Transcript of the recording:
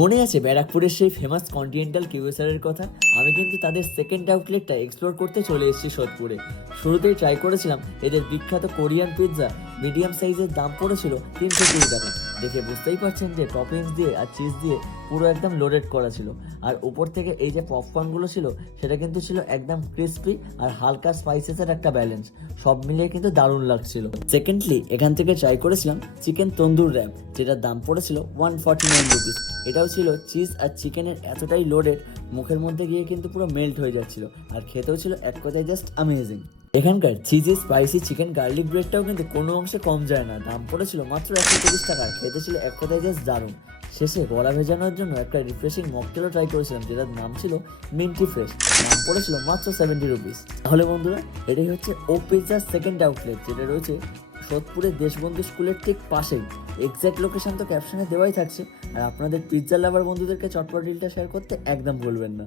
মনে আছে ব্যারাকপুরের সেই ফেমাস কন্টিনেন্টাল কিউএসআর কথা? আমি কিন্তু তাদের সেকেন্ড আউটলেটটা এক্সপ্লোর করতে চলে এসেছি সোদপুরে। শুরুতেই ট্রাই করেছিলাম এদের বিখ্যাত কোরিয়ান পিৎজা। মিডিয়াম সাইজের দাম পড়েছিল 320 টাকা। দেখে বুঝতেই পারছেন যে টপিংস দিয়ে আর চিজ দিয়ে পুরো একদম লোডেড করা ছিল। আর উপর থেকে এই যে পপকর্নগুলো ছিল সেটা কিন্তু ছিল একদম ক্রিস্পি আর হালকা স্পাইসেসের একটা ব্যালেন্স। সব মিলিয়ে কিন্তু দারুণ লাগছিল। সেকেন্ডলি এখান থেকে ট্রাই করেছিলাম চিকেন তন্দুর র্যাপ, যেটার দাম পড়েছিল 149 রুপিস। এটাও ছিল চিজ আর চিকেনের এতটাই লোডেড, মুখের মধ্যে গিয়ে কিন্তু পুরো মেল্ট হয়ে যাচ্ছিল। আর খেতেও ছিল এক কথায় জাস্ট অ্যামেজিং। এখানকার চিজি স্পাইসি চিকেন গার্লিক ব্রেডটাও কিন্তু কোনো অংশে কম যায় না। দাম পড়েছিল মাত্র 130 টাকা। খেতে ছিল এক কথায় জাস্ট দারুণ। শেষে গলা ভেজানোর জন্য একটা রিফ্রেশিং মকটেলও ট্রাই করেছিলাম, যেটার নাম ছিল মিন্টি ফ্রেশ। দাম পড়েছিল মাত্র 70 রুপিস। তাহলে বন্ধুরা, এটাই হচ্ছে ও পিৎজার সেকেন্ড আউটলেট, যেটা রয়েছে সোদপুরের দেশবন্ধু স্কুলের ঠিক পাশেই। এক্স্যাক্ট লোকেশন তো ক্যাপশনে দেওয়াই থাকছে। আর আপনাদের পিৎজা লাভার বন্ধুদেরকে চটপট রিলটা শেয়ার করতে একদম ভুলবেন না।